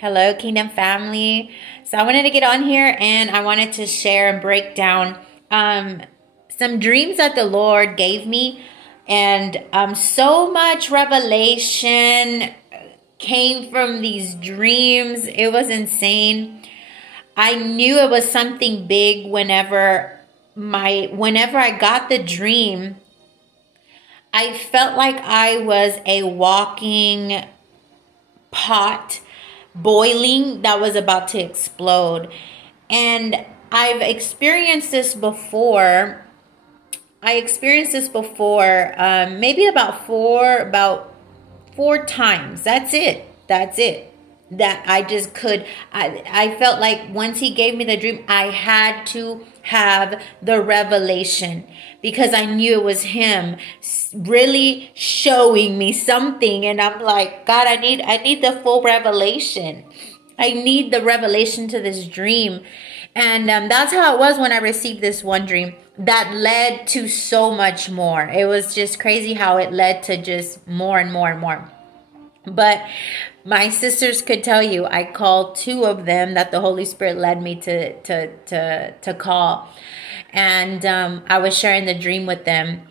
Hello, Kingdom family. So I wanted to get on here and I wanted to share and break down some dreams that the Lord gave me. And so much revelation came from these dreams. It was insane. I knew it was something big whenever I got the dream. I felt like I was a walking pot boiling that was about to explode. And I've experienced this before. Maybe about four times. That's it. That I just could. I felt like once he gave me the dream, I had to have the revelation because I knew it was him really showing me something. And I'm like, God, I need the full revelation. I need the revelation to this dream. And that's how it was when I received this one dream that led to so much more. It was just crazy how it led to just more and more and more. But my sisters could tell you, I called two of them that the Holy Spirit led me to call. And I was sharing the dream with them.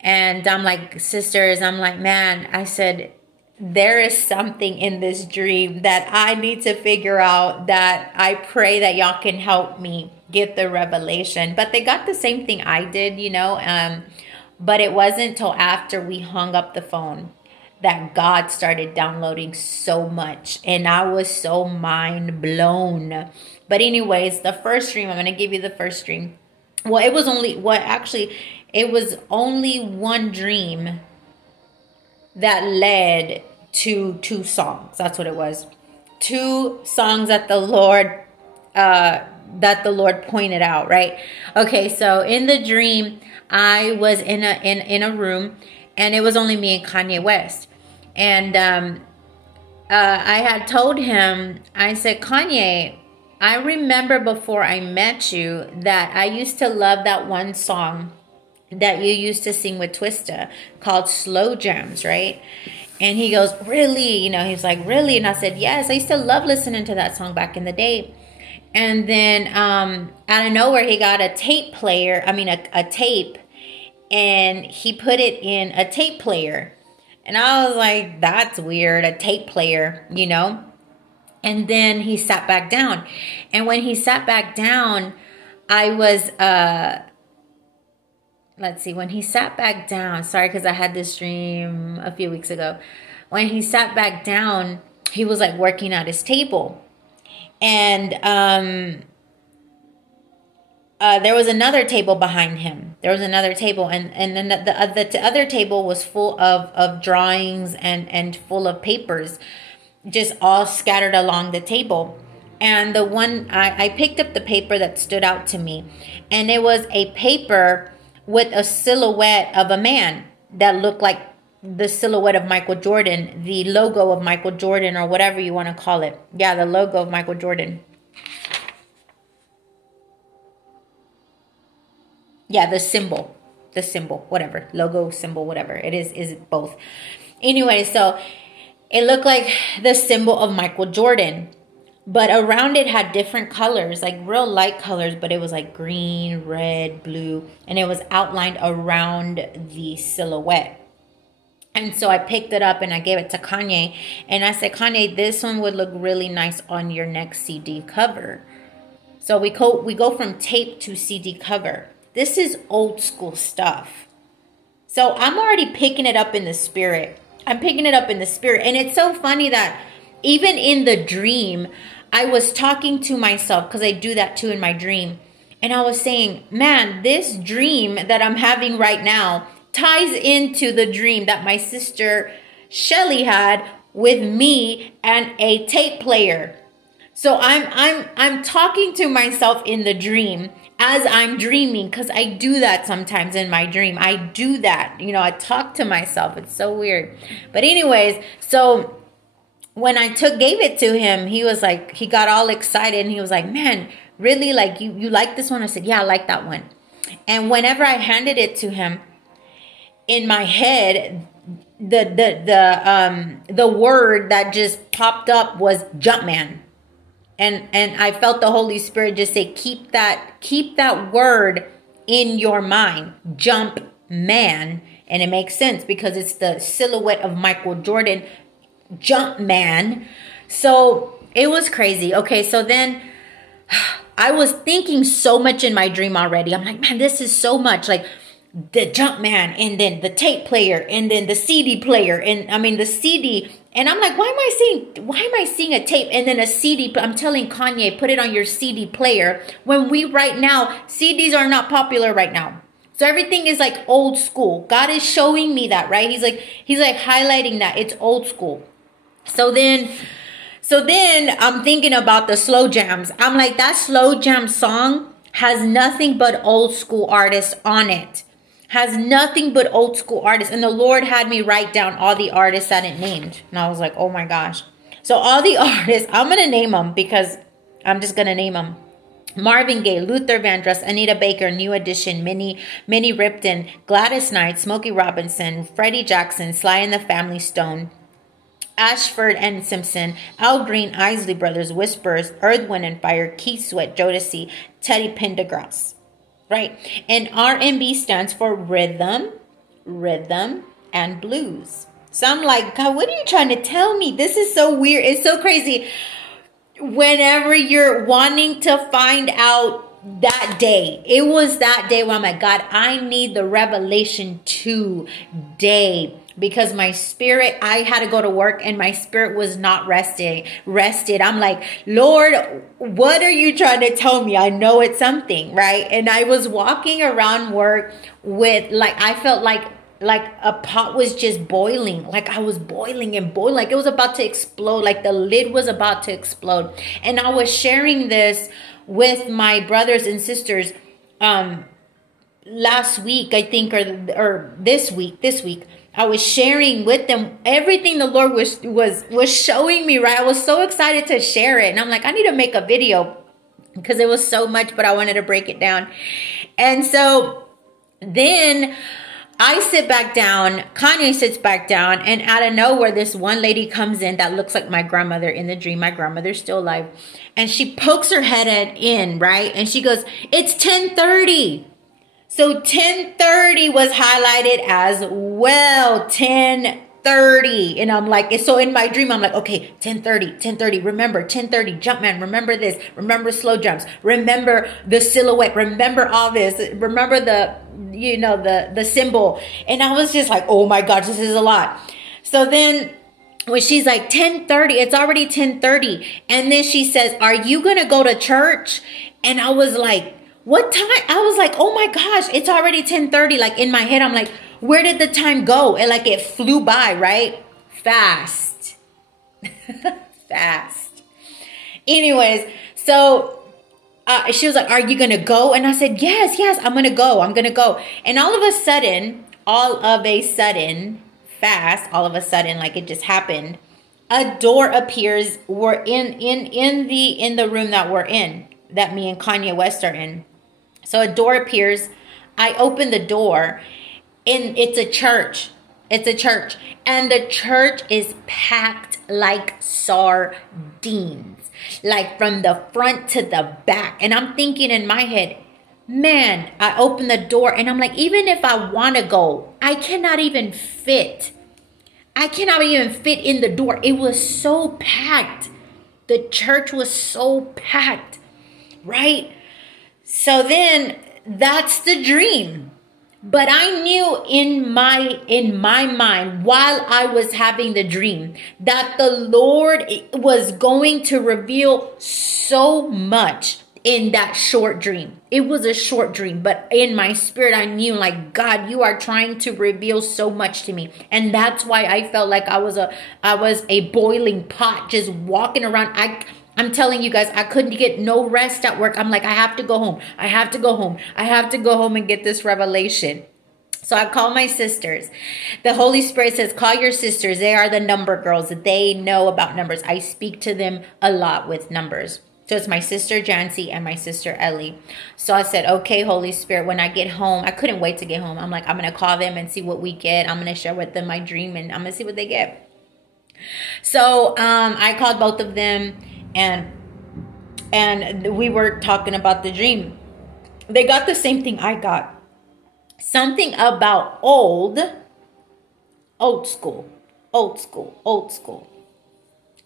And I'm like, sisters, I'm like, man, I said, there is something in this dream that I need to figure out, that I pray that y'all can help me get the revelation. But they got the same thing I did, but it wasn't till after we hung up the phone that God started downloading so much. And I was so mind blown. But anyways, the first dream, I'm going to give you the first dream. Well, it was only one dream that led to two songs. That's what it was. Two songs that the Lord pointed out, right? Okay, so in the dream, I was in a room, and it was only me and Kanye West. And I had told him, I said, Kanye, I remember before I met you that I used to love that one song that you used to sing with Twista called Slow Jams, right? And he goes, really? He's like, really? And I said, yes, I used to love listening to that song back in the day. And then out of nowhere, he got a tape, and he put it in a tape player. And I was like, that's weird, a tape player, And then he sat back down. And when he sat back down, I was, when he sat back down, sorry, because I had this dream a few weeks ago. When he sat back down, he was like working at his table. And there was another table behind him. There was another table. And then the other table was full of drawings and full of papers, just all scattered along the table. And the one, I picked up the paper that stood out to me. And it was a paper with a silhouette of a man that looked like the silhouette of Michael Jordan, the logo of Michael Jordan, or whatever you want to call it. Yeah, the logo of Michael Jordan. Yeah, the symbol, whatever, logo, symbol, whatever. It is both. Anyway, so it looked like the symbol of Michael Jordan. But around it had different colors, like real light colors, but it was like green, red, blue, and it was outlined around the silhouette. And so I picked it up and I gave it to Kanye. And I said, Kanye, this one would look really nice on your next CD cover. So we go from tape to CD cover. This is old school stuff. So I'm already picking it up in the spirit. And it's so funny that even in the dream, I was talking to myself, because I do that too in my dream. And I was saying, man, this dream that I'm having right now ties into the dream that my sister Shelly had with me and a tape player. So I'm talking to myself in the dream as I'm dreaming, because I do that sometimes in my dream. I do that. I talk to myself. It's so weird. But anyways, so when I gave it to him, he was like, he got all excited and he was like, man, really? Like you like this one? I said, yeah, I like that one. And whenever I handed it to him, in my head, the word that just popped up was Jumpman. And I felt the Holy Spirit just say, keep that word in your mind, jump man. And it makes sense because it's the silhouette of Michael Jordan, jump man. So it was crazy. Okay, so then I was thinking so much in my dream already. I'm like, man, this is so much. Like the jump man, and then the tape player, and then the CD player, and I mean the CD. And I'm like, why am I seeing a tape and then a CD? I'm telling Kanye, put it on your CD player. When right now, CDs are not popular right now. So everything is like old school. God is showing me that, right? He's like highlighting that it's old school. So then I'm thinking about the slow jams. I'm like, that slow jam song has nothing but old school artists on it. Has nothing but old school artists. And the Lord had me write down all the artists that it named. And I was like, oh my gosh. So all the artists, I'm going to name them because I'm just going to name them. Marvin Gaye, Luther Vandross, Anita Baker, New Edition, Minnie Ripton, Gladys Knight, Smokey Robinson, Freddie Jackson, Sly and the Family Stone, Ashford and Simpson, Al Green, Isley Brothers, Whispers, Earth, Wind and Fire, Keith Sweat, Jodeci, Teddy Pendergrass. Right? And R&B stands for rhythm, and blues. So I'm like, God, what are you trying to tell me? This is so weird. It's so crazy. Whenever you're wanting to find out that day, it was that day where I'm like, God, I need the revelation today. Because my spirit, I had to go to work and my spirit was not rested. I'm like, Lord, what are you trying to tell me? I know it's something, right? And I was walking around work with I felt like a pot was just boiling. Like I was boiling and boiling. Like it was about to explode. Like the lid was about to explode. And I was sharing this with my brothers and sisters last week, I think, or this week. I was sharing with them everything the Lord was showing me, right? I was so excited to share it. And I'm like, I need to make a video because it was so much, but I wanted to break it down. And so then I sit back down, Kanye sits back down, and out of nowhere, this one lady comes in that looks like my grandmother in the dream. My grandmother's still alive. And she pokes her head in, right? And she goes, it's 10:30. So 10:30 was highlighted as well, 10:30. And I'm like, so in my dream, I'm like, okay, 10:30, remember 10:30, Jumpman, remember this, remember slow jumps, remember the silhouette, remember all this, remember the symbol. And I was just like, oh my gosh, this is a lot. So then when she's like 10:30, it's already 10:30. And then she says, are you going to go to church? And I was like, what time? I was like, oh my gosh, it's already 10:30. Like in my head, I'm like, where did the time go? And like it flew by, right? Fast. Fast. Anyways, so she was like, are you going to go? And I said, yes, I'm going to go. And all of a sudden, like it just happened, a door appears. We're in the room that we're in, that me and Kanye West are in. So a door appears. I open the door and it's a church. And the church is packed like sardines, like from the front to the back. And I'm thinking in my head, man, I open the door and I'm like, even if I want to go, I cannot even fit in the door. It was so packed. The church was so packed, right? So then that's the dream. But I knew in my mind while I was having the dream that the Lord was going to reveal so much in that short dream. It was a short dream, but in my spirit, I knew like, God, you are trying to reveal so much to me. And that's why I felt like I was a boiling pot just walking around. I'm telling you guys, I couldn't get no rest at work. I'm like, I have to go home. I have to go home and get this revelation. So I call my sisters. The Holy Spirit says, call your sisters. They are the number girls. They know about numbers. I speak to them a lot with numbers. So it's my sister Jancy and my sister Ellie. So I said, okay, Holy Spirit, when I get home, I couldn't wait to get home. I'm like, I'm going to call them and see what we get. I'm going to share with them my dream and I'm going to see what they get. So I called both of them and we were talking about the dream. They got the same thing I got. Something about old school.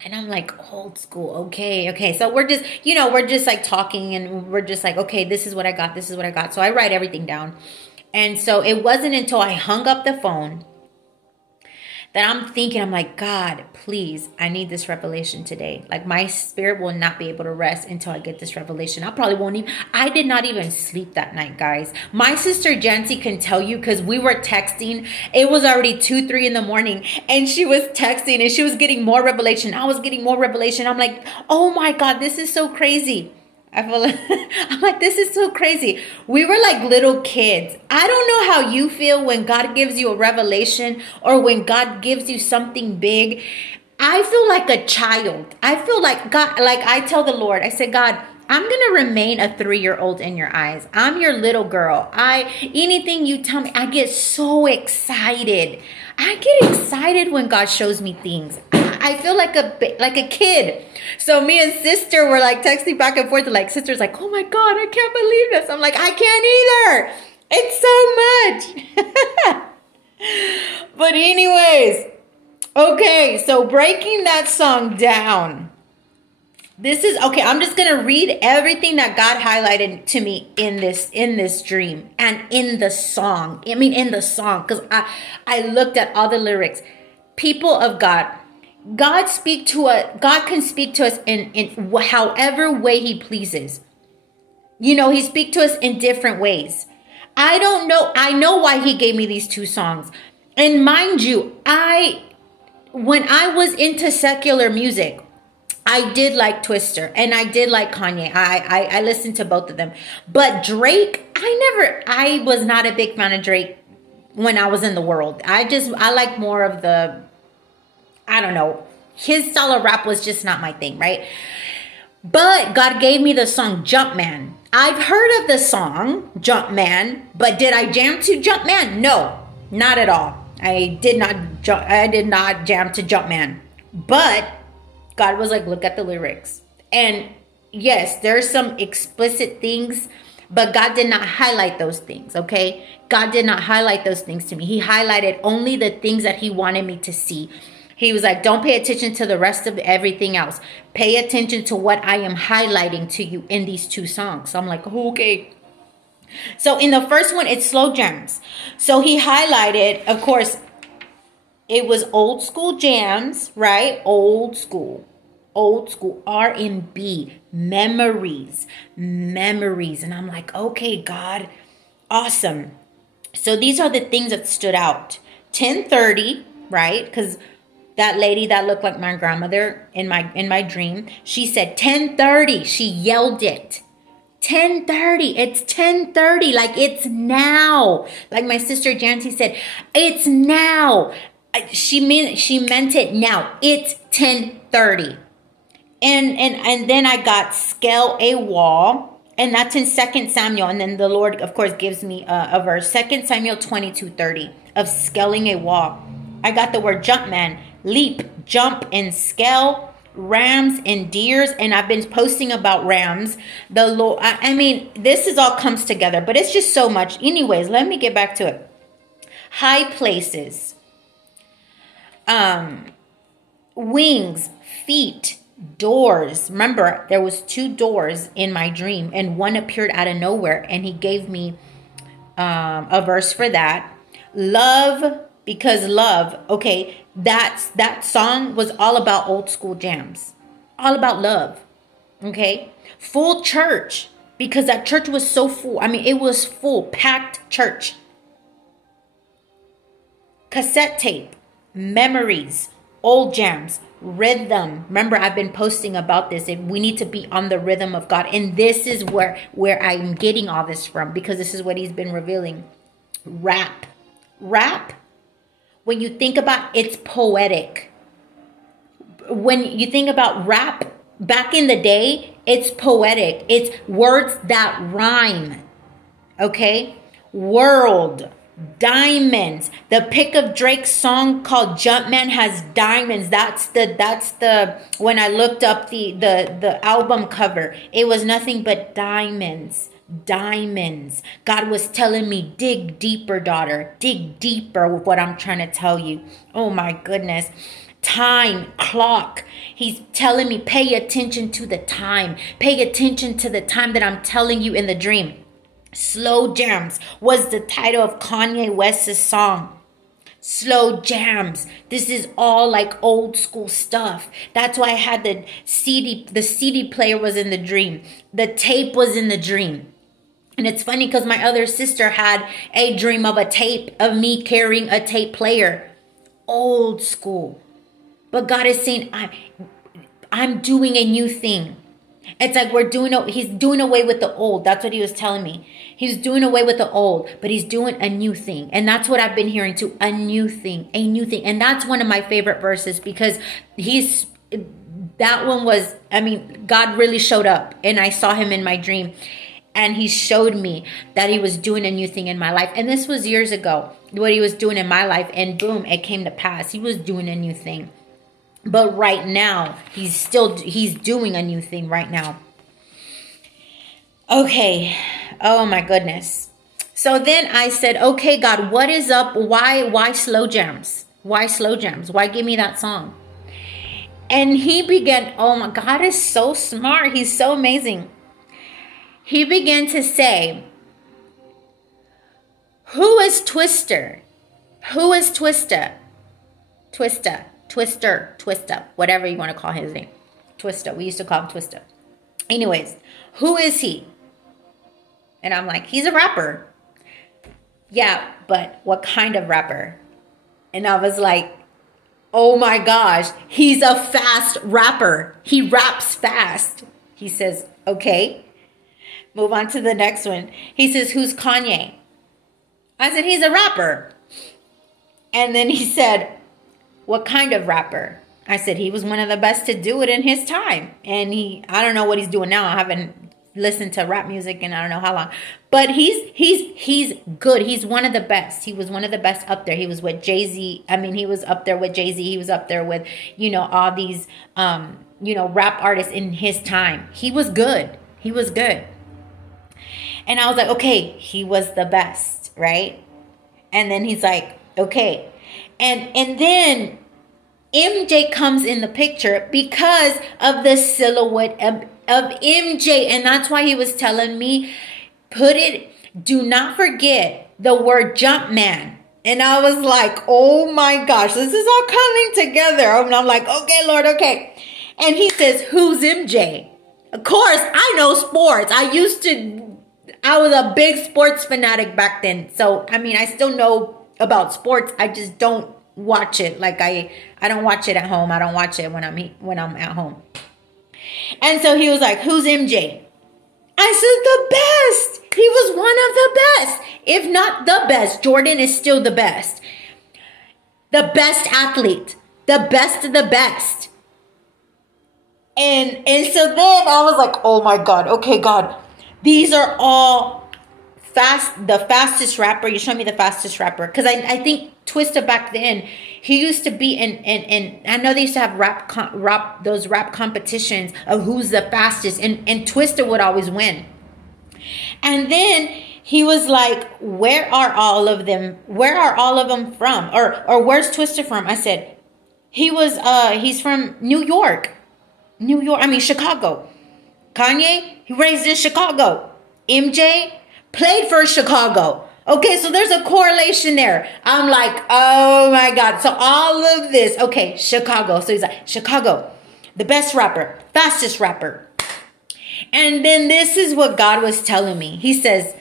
And I'm like, old school. Okay. So we're just like talking and we're just like, okay, this is what I got. So I write everything down. And so it wasn't until I hung up the phone that I'm thinking, I'm like, God, please, I need this revelation today. Like my spirit will not be able to rest until I get this revelation. I did not even sleep that night, guys. My sister Jancy can tell you because we were texting. It was already 2-3 in the morning and she was texting and she was getting more revelation. I was getting more revelation. I'm like, oh my God, this is so crazy. I'm like, this is so crazy. We were like little kids. I don't know how you feel when God gives you a revelation or when God gives you something big. I feel like a child. I feel like God, like I tell the Lord, I say, God, I'm going to remain a 3-year-old in your eyes. I'm your little girl. Anything you tell me, I get so excited. I get excited when God shows me things. I feel like a kid. So me and sister were like texting back and forth. Like sister's like, oh my God, I can't believe this. I'm like, I can't either. It's so much. But anyways, okay. So breaking that song down. I'm just going to read everything that God highlighted to me in this dream and in the song. In the song, because I looked at all the lyrics. People of God. God can speak to us in however way he pleases. He speaks to us in different ways. I don't know. I know why he gave me these 2 songs. And mind you, when I was into secular music, I did like Twister and I did like Kanye. I listened to both of them. But Drake, I was not a big fan of Drake when I was in the world. I like more of the, I don't know. His style of rap was just not my thing, right? But God gave me the song Jumpman. I've heard of the song Jumpman, but did I jam to Jumpman? No, not at all. I did not jam to Jumpman. But God was like, look at the lyrics. And yes, there's some explicit things, but God did not highlight those things, okay? God did not highlight those things to me. He highlighted only the things that he wanted me to see. He was like, don't pay attention to the rest of everything else. Pay attention to what I am highlighting to you in these 2 songs. So I'm like, okay. So in the first one, it's slow jams. So he highlighted, of course, it was old school jams, right? Old school R&B, memories. And I'm like, okay, God, awesome. So these are the things that stood out. 10:30, right? Because that lady that looked like my grandmother in my dream, she said 10:30. She yelled it. 10:30. It's 10:30. Like it's now. Like my sister Jancy said, it's now. She meant it now. It's 10:30. And then I got scale a wall. And that's in 2 Samuel. And then the Lord, of course, gives me a verse. 2 Samuel 22:30 of scaling a wall. I got the word Jumpman, leap, jump, and scale, rams and deers. And I've been posting about rams. The Lord, this is all comes together, but it's just so much. Anyways, let me get back to it. High places, wings, feet, doors. Remember, there was 2 doors in my dream, and one appeared out of nowhere, and he gave me a verse for that. Love. Because love, okay, that song was all about old school jams. All about love, okay? Full church, because that church was so full. It was full, packed church. Cassette tape, memories, old jams, rhythm. Remember, I've been posting about this. We need to be on the rhythm of God. And this is where I'm getting all this from, because this is what he's been revealing. Rap. When you think about it's poetic. When you think about rap, back in the day, it's poetic. It's words that rhyme. Okay? World, diamonds. The Pick of Drake's song called Jumpman has diamonds. That's the when I looked up the album cover, it was nothing but diamonds. Diamonds. God was telling me, dig deeper, daughter. Dig deeper with what I'm trying to tell you. Oh my goodness. Time, clock. He's telling me, pay attention to the time. Pay attention to the time that I'm telling you in the dream. Slow Jams was the title of Kanye West's song. Slow Jams. This is all like old school stuff. That's why I had the CD player was in the dream. The tape was in the dream. And it's funny because my other sister had a dream of a tape, of me carrying a tape player. Old school. But God is saying, I'm doing a new thing. It's like he's doing away with the old. That's what he was telling me. He's doing away with the old, but he's doing a new thing. And that's what I've been hearing too. A new thing, a new thing. And that's one of my favorite verses because that one was, God really showed up and I saw him in my dream and he showed me that he was doing a new thing in my life. And this was years ago, what he was doing in my life. And boom, it came to pass. He was doing a new thing. But right now, he's doing a new thing right now. Okay. Oh my goodness. So then I said, okay, God, what is up? Why Slow Jams? Why Slow Jams? Why give me that song? And he began, oh my God is so smart. He's so amazing. He began to say, who is Twister? Who is Twista? Twista, whatever you want to call his name. Twista. We used to call him Twista. Anyways, who is he? And I'm like, he's a rapper. Yeah, but what kind of rapper? And I was like, oh my gosh, he's a fast rapper. He raps fast. He says, okay. Move on to the next one. He says, who's Kanye? I said, he's a rapper. And then he said, what kind of rapper? I said, he was one of the best to do it in his time. And I don't know what he's doing now. I haven't listened to rap music in I don't know how long. But he's good. He's one of the best. He was one of the best up there. He was with Jay-Z. He was up there with Jay-Z. He was up there with, all these, rap artists in his time. He was good. He was good. And I was like, okay, he was the best, right? And then he's like, okay. And then MJ comes in the picture because of the silhouette of MJ. And that's why he was telling me, do not forget the word Jumpman. And I was like, oh my gosh, this is all coming together. And I'm like, okay, Lord, okay. And he says, who's MJ? Of course, I know sports. I was a big sports fanatic back then. So, I still know about sports. I just don't watch it. Like I don't watch it at home. I don't watch it when I'm at home. And so he was like, who's MJ? I said, the best. He was one of the best. If not the best, Jordan is still the best. The best athlete. The best of the best. And so then I was like, oh my God. Okay, God. These are all the fastest rapper. You show me the fastest rapper. Because I think Twista back then, he used to be in I know they used to have those rap competitions of who's the fastest. And Twista would always win. And then he was like, where are all of them? Where are all of them from? Or where's Twista from? I said, he's from New York. Chicago. Kanye, he raised in Chicago. MJ played for Chicago. Okay, so there's a correlation there. I'm like, oh my God. So all of this, okay, Chicago. So he's like, Chicago, the best rapper, fastest rapper. And then this is what God was telling me. He says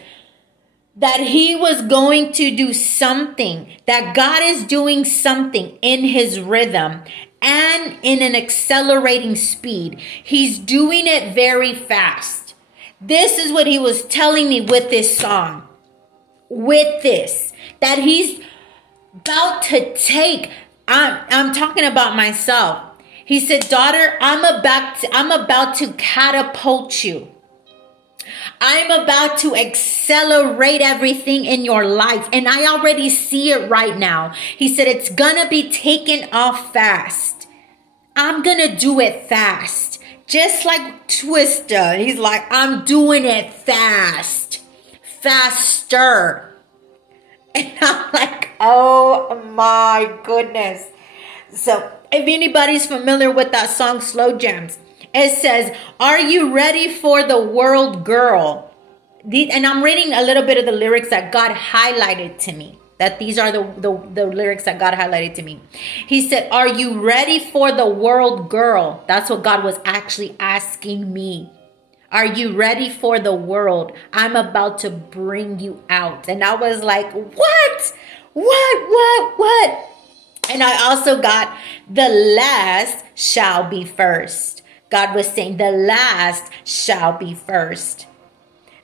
that he was going to do something, that God is doing something in his rhythm and in an accelerating speed. He's doing it very fast. This is what he was telling me with this song. With this. That he's about to take. I'm talking about myself. He said, daughter, I'm about to catapult you. I'm about to accelerate everything in your life. And I already see it right now. He said, it's gonna be taken off fast. I'm gonna do it fast. Just like Twista. He's like, I'm doing it fast. Faster. And I'm like, oh my goodness. So if anybody's familiar with that song, Slow Jams, it says, are you ready for the world, girl? And I'm reading a little bit of the lyrics that God highlighted to me. That these are the lyrics that God highlighted to me. He said, are you ready for the world, girl? That's what God was actually asking me. Are you ready for the world? I'm about to bring you out. And I was like, what? What? And I also got the last shall be first. God was saying the last shall be first.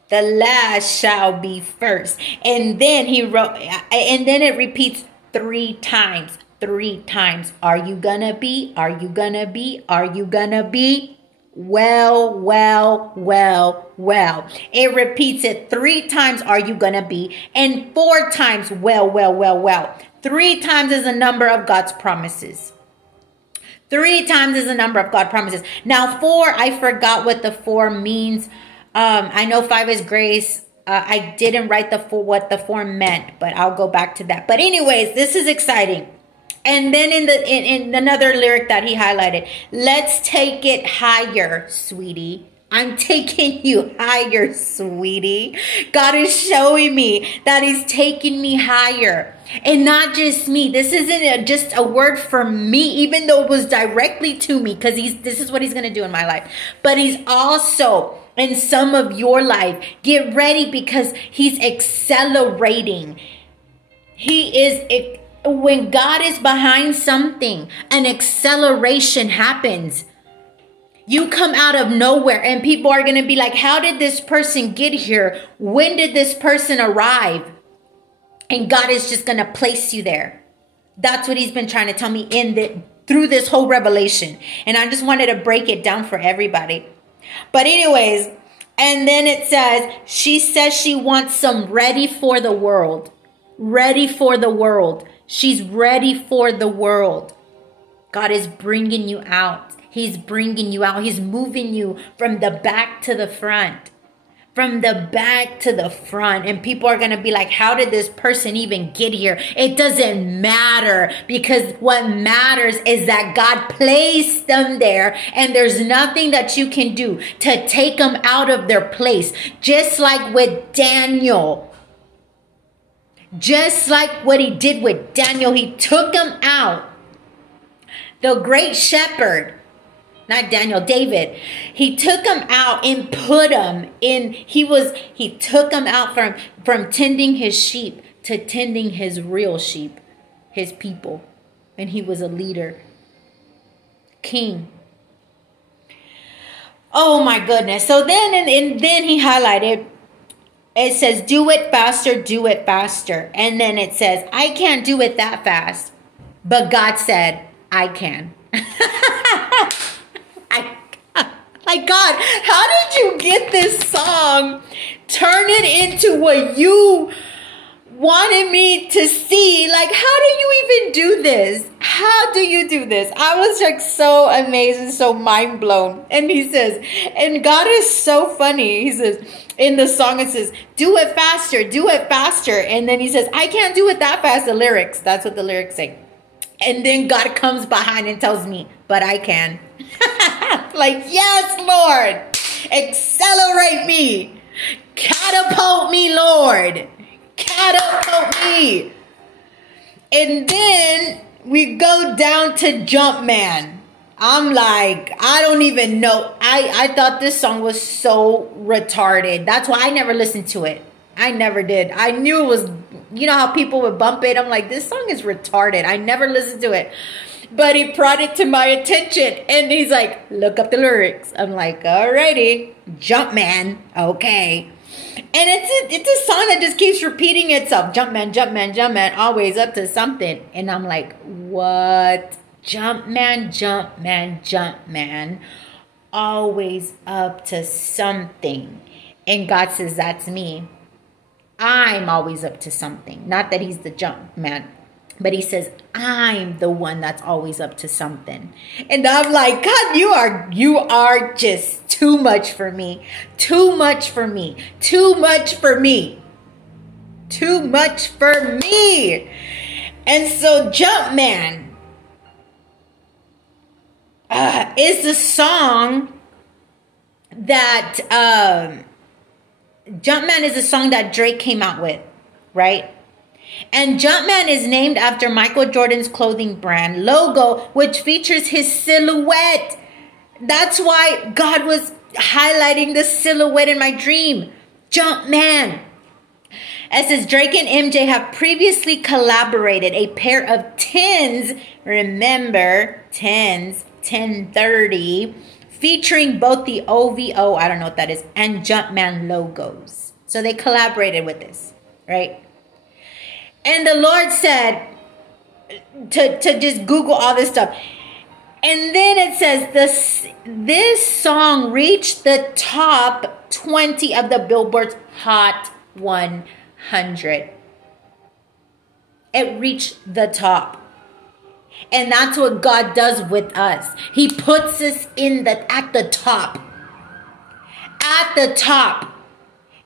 The last shall be first. And then he wrote, and then it repeats 3 times. 3 times. Are you gonna be? Are you gonna be? Are you gonna be? Well. It repeats it 3 times. Are you gonna be? And 4 times. Well. 3 times is a number of God's promises. 3 times is a number of God's promises. Now 4, I forgot what the 4 means. I know 5 is grace. I didn't write what the 4 meant, but I'll go back to that. But anyways, this is exciting. And then in another lyric that he highlighted, let's take it higher, sweetie. I'm taking you higher, sweetie. God is showing me that he's taking me higher. And not just me. This isn't just a word for me, even though it was directly to me, because this is what he's going to do in my life. But he's also in some of your life. Get ready, because he's accelerating. When God is behind something, an acceleration happens. You come out of nowhere and people are going to be like, how did this person get here? When did this person arrive? And God is just going to place you there. That's what he's been trying to tell me through this whole revelation. And I just wanted to break it down for everybody. But anyways, and then it says, she says she wants some ready for the world. Ready for the world. She's ready for the world. God is bringing you out. He's bringing you out. He's moving you from the back to the front. From the back to the front. And people are going to be like, how did this person even get here? It doesn't matter, because what matters is that God placed them there, and there's nothing that you can do to take them out of their place. Just like with Daniel. Just like what he did with Daniel. He took him out. The great shepherd. Not Daniel, David. He took him out and put him in. He took him out from tending his sheep to tending his real sheep, his people. And he was a leader. King. Oh my goodness. So then, and then he highlighted, it says, do it faster, do it faster. And then it says, I can't do it that fast. But God said, I can. Like, God, how did you get this song? Turn it into what you wanted me to see. Like, how do you even do this? How do you do this? I was like so amazed and so mind blown. And he says, and God is so funny. He says, in the song it says, do it faster, do it faster. And then he says, I can't do it that fast. The lyrics, that's what the lyrics say. And then God comes behind and tells me, but I can. Like, yes, Lord, accelerate me. Catapult me, Lord. Catapult me. And then we go down to Jumpman. I'm like, I don't even know. I thought this song was so retarded. That's why I never listened to it. I never did. I knew it was, you know how people would bump it? I'm like, this song is retarded. I never listened to it. But he brought it to my attention. And he's like, look up the lyrics. I'm like, alrighty. Jumpman. Okay. And it's a song that just keeps repeating itself. Jumpman, Jumpman, Jumpman. Always up to something. And I'm like, what? Jumpman, Jumpman, Jumpman, always up to something. And God says, that's me. I'm always up to something. Not that he's the Jumpman, but he says, I'm the one that's always up to something. And I'm like, God, you are just too much for me. Too much for me. Too much for me. Too much for me. And so Jumpman is the song that Jumpman is a song that Drake came out with, right? And Jumpman is named after Michael Jordan's clothing brand logo, which features his silhouette. That's why God was highlighting the silhouette in my dream. Jumpman. It says Drake and MJ have previously collaborated a pair of 10s. Remember, 10s, 1030, featuring both the OVO, I don't know what that is, and Jumpman logos. So they collaborated with this, right? And the Lord said to just Google all this stuff. And then it says this song reached the top 20 of the Billboard's Hot 100. It reached the top. And that's what God does with us. He puts us at the top. At the top.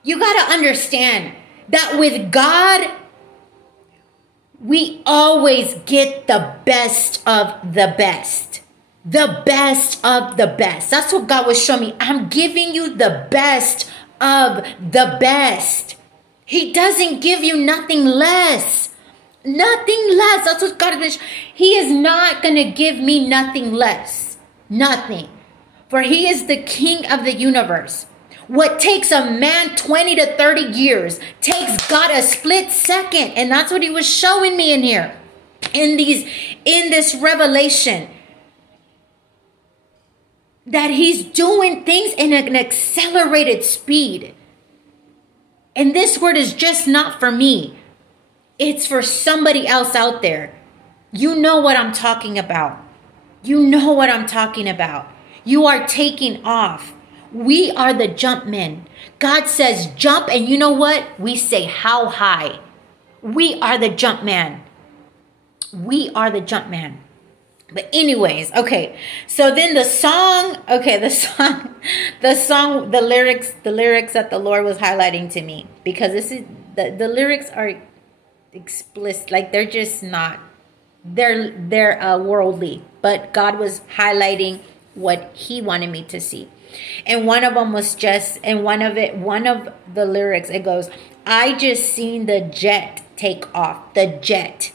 You got to understand that with God, we always get the best of the best. The best of the best. That's what God was showing me. I'm giving you the best of the best. He doesn't give you nothing less. Nothing less. That's what God is. He is not going to give me nothing less. Nothing. For he is the king of the universe. What takes a man 20 to 30 years takes God a split second. And that's what he was showing me in here. In this revelation. That he's doing things in an accelerated speed. And this word is just not for me. It's for somebody else out there. You know what I'm talking about. You know what I'm talking about. You are taking off. We are the jump men. God says jump, and you know what? We say how high. We are the jump man. We are the jump man. But anyways, okay. So then the lyrics that the Lord was highlighting to me, because this is the lyrics are explicit, like they're just not, they're worldly, but God was highlighting what he wanted me to see. And one of them was one of the lyrics, it goes, I just seen the jet take off. The jet.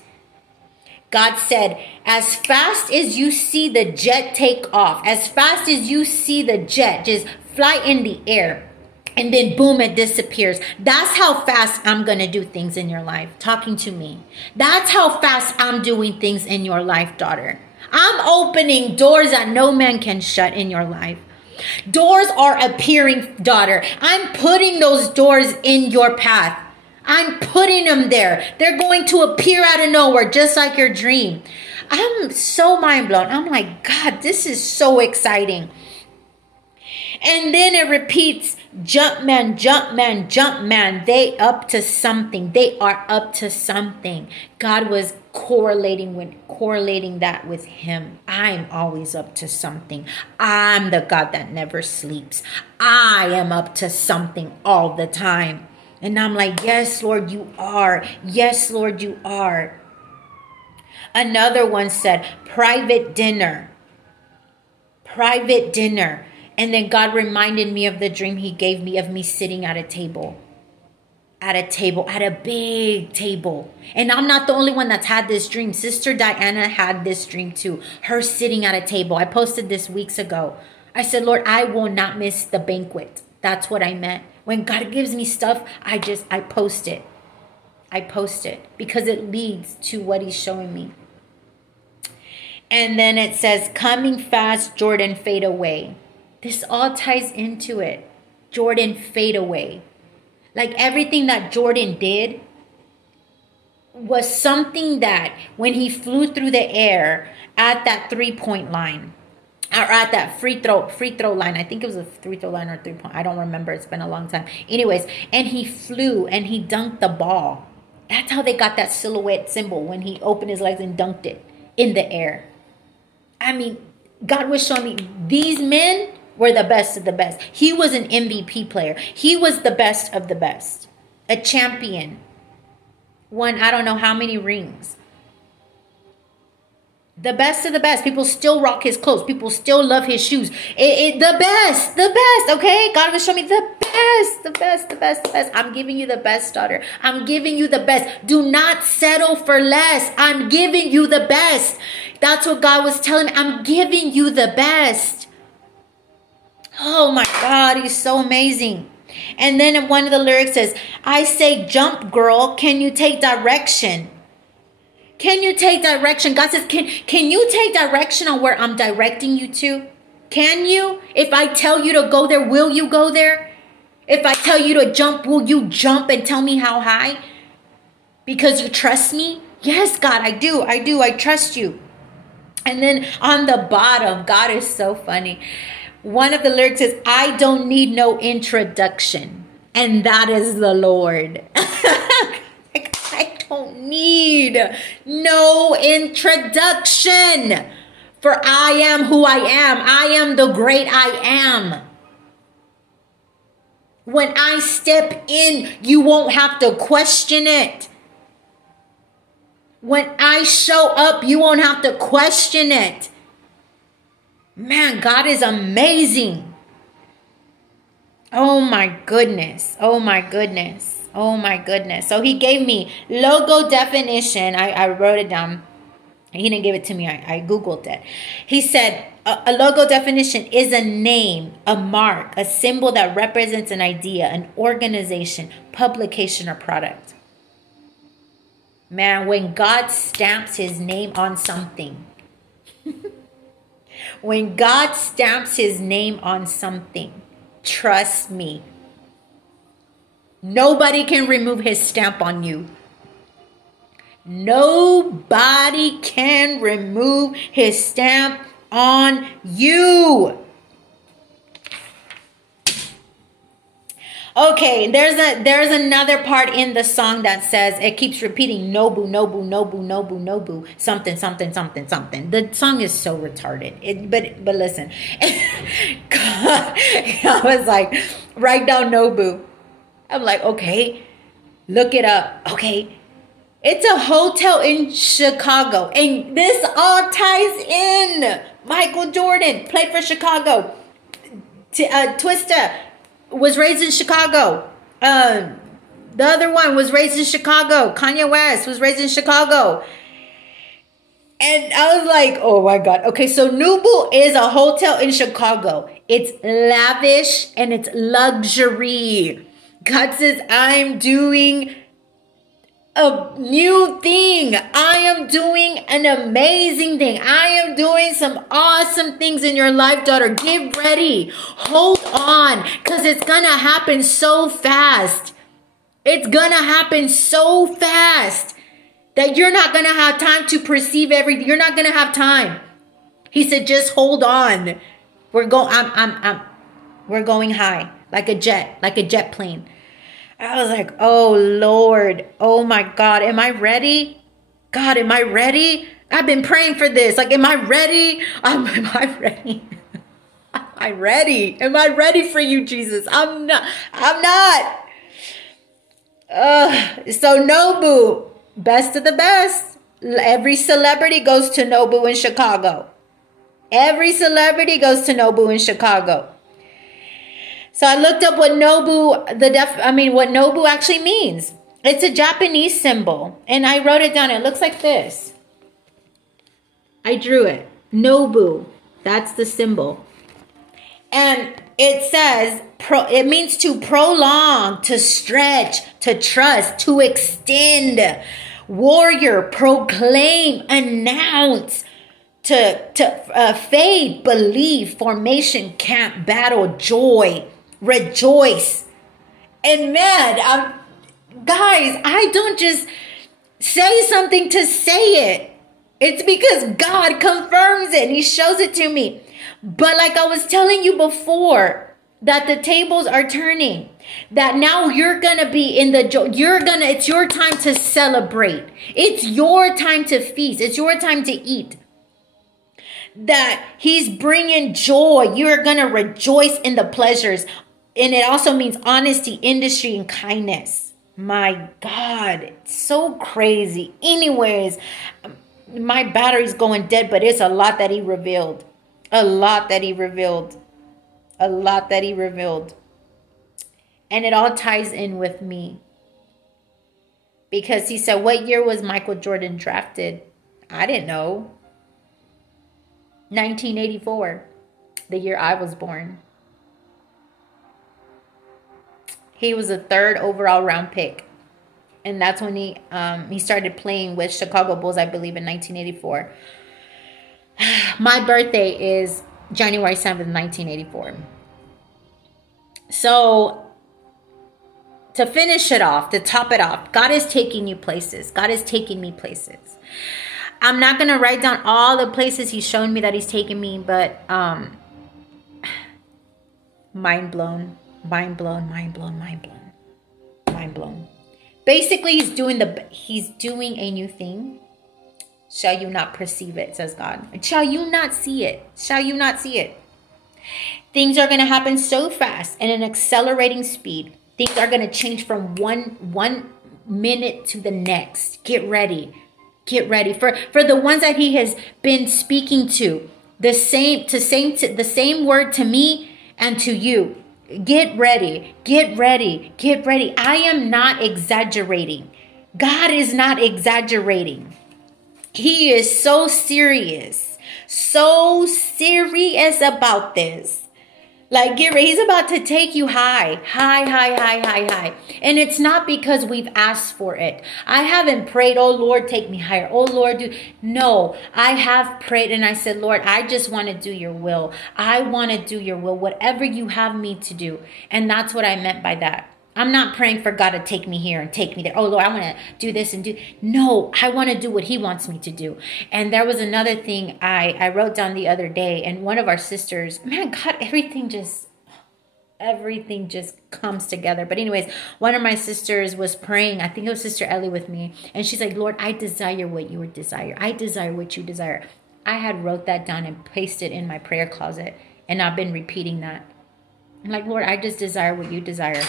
God said, as fast as you see the jet take off, as fast as you see the jet just fly in the air, and then boom, it disappears. That's how fast I'm going to do things in your life. Talking to me. That's how fast I'm doing things in your life, daughter. I'm opening doors that no man can shut in your life. Doors are appearing, daughter. I'm putting those doors in your path. I'm putting them there. They're going to appear out of nowhere, just like your dream. I'm so mind blown. I'm like, God, this is so exciting. And then it repeats, Jumpman, Jumpman, Jumpman. They up to something. They are up to something. God was correlating that with him. I'm always up to something. I'm the God that never sleeps. I am up to something all the time. And I'm like, yes, Lord, you are. Yes, Lord, you are. Another one said, private dinner. Private dinner. And then God reminded me of the dream he gave me of me sitting at a table. At a big table. And I'm not the only one that's had this dream. Sister Diana had this dream too. Her sitting at a table. I posted this weeks ago. I said, Lord, I will not miss the banquet. That's what I meant. When God gives me stuff, I post it. I post it because it leads to what he's showing me. And then it says, coming fast, Jordan, fade away. This all ties into it. Jordan, fade away. Like everything that Jordan did was something that when he flew through the air at that 3-point line, or at that free throw line. I think it was a free throw line or 3-point. I don't remember. It's been a long time. Anyways, and he flew and he dunked the ball. That's how they got that silhouette symbol, when he opened his legs and dunked it in the air. I mean, God was showing me these men were the best of the best. He was an MVP player. He was the best of the best. A champion. Won I don't know how many rings. The best of the best. People still rock his clothes. People still love his shoes. The best, okay? God was showing me the best. I'm giving you the best, daughter. I'm giving you the best. Do not settle for less. I'm giving you the best. That's what God was telling me. I'm giving you the best. Oh my God, he's so amazing. And then one of the lyrics says, I say, jump, girl. Can you take direction? Can you take direction? God says, can you take direction on where I'm directing you to? Can you? If I tell you to go there, will you go there? If I tell you to jump, will you jump and tell me how high? Because you trust me? Yes, God, I do. I trust you. And then on the bottom, God is so funny. One of the lyrics is, I don't need no introduction. And that is the Lord. I don't need no introduction. For I am who I am. I am the great I am. When I step in, you won't have to question it. When I show up, you won't have to question it. Man, God is amazing. Oh my goodness. Oh my goodness. Oh my goodness. So he gave me logo definition. I wrote it down. He didn't give it to me. I Googled it. He said a logo definition is a name, a mark, a symbol that represents an idea, an organization, publication, or product. Man, when God stamps his name on something, when God stamps his name on something, trust me, nobody can remove his stamp on you. Nobody can remove his stamp on you. Okay, there's another part in the song that says, it keeps repeating Nobu, Nobu, Nobu, Nobu, Nobu, something, something, something, something. The song is so retarded. But listen, God, I was like, write down Nobu. I'm like, okay, look it up. Okay, it's a hotel in Chicago, and this all ties in. Michael Jordan played for Chicago. Twista was raised in Chicago. The other one was raised in Chicago. Kanye West was raised in Chicago. And I was like, oh my God. Okay, so Nobu is a hotel in Chicago. It's lavish and it's luxury. God says, I'm doing a new thing. I am doing an amazing thing. I am doing some awesome things in your life, daughter. Get ready. Hold on, because it's going to happen so fast. It's going to happen so fast that you're not going to have time to perceive everything. You're not going to have time. He said, just hold on. We're going high, like a jet plane. I was like, oh Lord, oh my God, am I ready? God, am I ready? I've been praying for this. Like, am I ready? Am I ready? Am I ready? Am I ready for you, Jesus? I'm not. So Nobu, best of the best. Every celebrity goes to Nobu in Chicago. Every celebrity goes to Nobu in Chicago. So I looked up what Nobu, what Nobu actually means. It's a Japanese symbol. And I wrote it down. It looks like this. I drew it. Nobu. That's the symbol. And it says, it means to prolong, to stretch, to trust, to extend. Warrior, proclaim, announce. To fade, believe, formation, camp, battle, joy, rejoice. And man, guys, I don't just say something to say it. It's because God confirms it. He shows it to me. But like I was telling you before, that the tables are turning. That now you're going to be in the joy. It's your time to celebrate. It's your time to feast. It's your time to eat. That he's bringing joy. You're going to rejoice in the pleasures. And it also means honesty, industry, and kindness. My God, it's so crazy. Anyways, my battery's going dead, but it's a lot that he revealed. A lot that he revealed. A lot that he revealed. And it all ties in with me. Because he said, what year was Michael Jordan drafted? I didn't know. 1984. The year I was born. He was a 3rd overall round pick. And that's when he started playing with Chicago Bulls, I believe, in 1984. My birthday is January 7th, 1984. So, to finish it off, to top it off, God is taking you places. God is taking me places. I'm not going to write down all the places he's shown me that he's taken me, but mind blown, mind blown, mind blown, mind blown, mind blown. Basically, he's doing a new thing. Shall you not perceive it, says God. Shall you not see it? Shall you not see it? Things are going to happen so fast and an accelerating speed. Things are going to change from one minute to the next. Get ready. Get ready. For the ones that he has been speaking to, the same word to me and to you. Get ready. Get ready. Get ready. I am not exaggerating. God is not exaggerating. He is so serious about this. Like, get ready. He's about to take you high. And it's not because we've asked for it. I haven't prayed, oh Lord, take me higher. Oh Lord, no, I have prayed and I said, Lord, I just want to do your will. I want to do your will, whatever you have me to do. And that's what I meant by that. I'm not praying for God to take me here and take me there. Oh, Lord, I want to do this and do. No, I want to do what he wants me to do. And there was another thing I wrote down the other day. And one of our sisters, man, God, everything just comes together. But anyways, one of my sisters was praying. I think it was Sister Ellie with me. And she's like, Lord, I desire what you desire. I desire what you desire. I had wrote that down and pasted in my prayer closet. And I've been repeating that. I'm like, Lord, I just desire what you desire.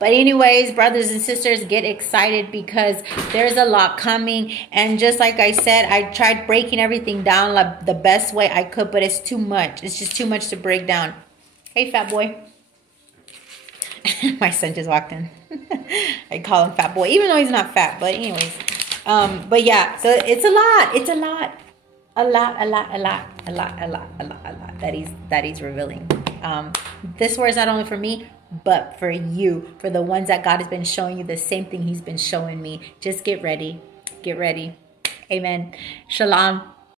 But anyways, brothers and sisters, get excited because there's a lot coming. And just like I said, I tried breaking everything down like the best way I could, but it's too much. It's just too much to break down. Hey, fat boy. My son just walked in. I call him fat boy, even though he's not fat. But anyways, but yeah, so it's a lot. It's a lot that he's revealing. This word is not only for me, but for you, for the ones that God has been showing you the same thing he's been showing me. Just get ready. Get ready. Amen. Shalom.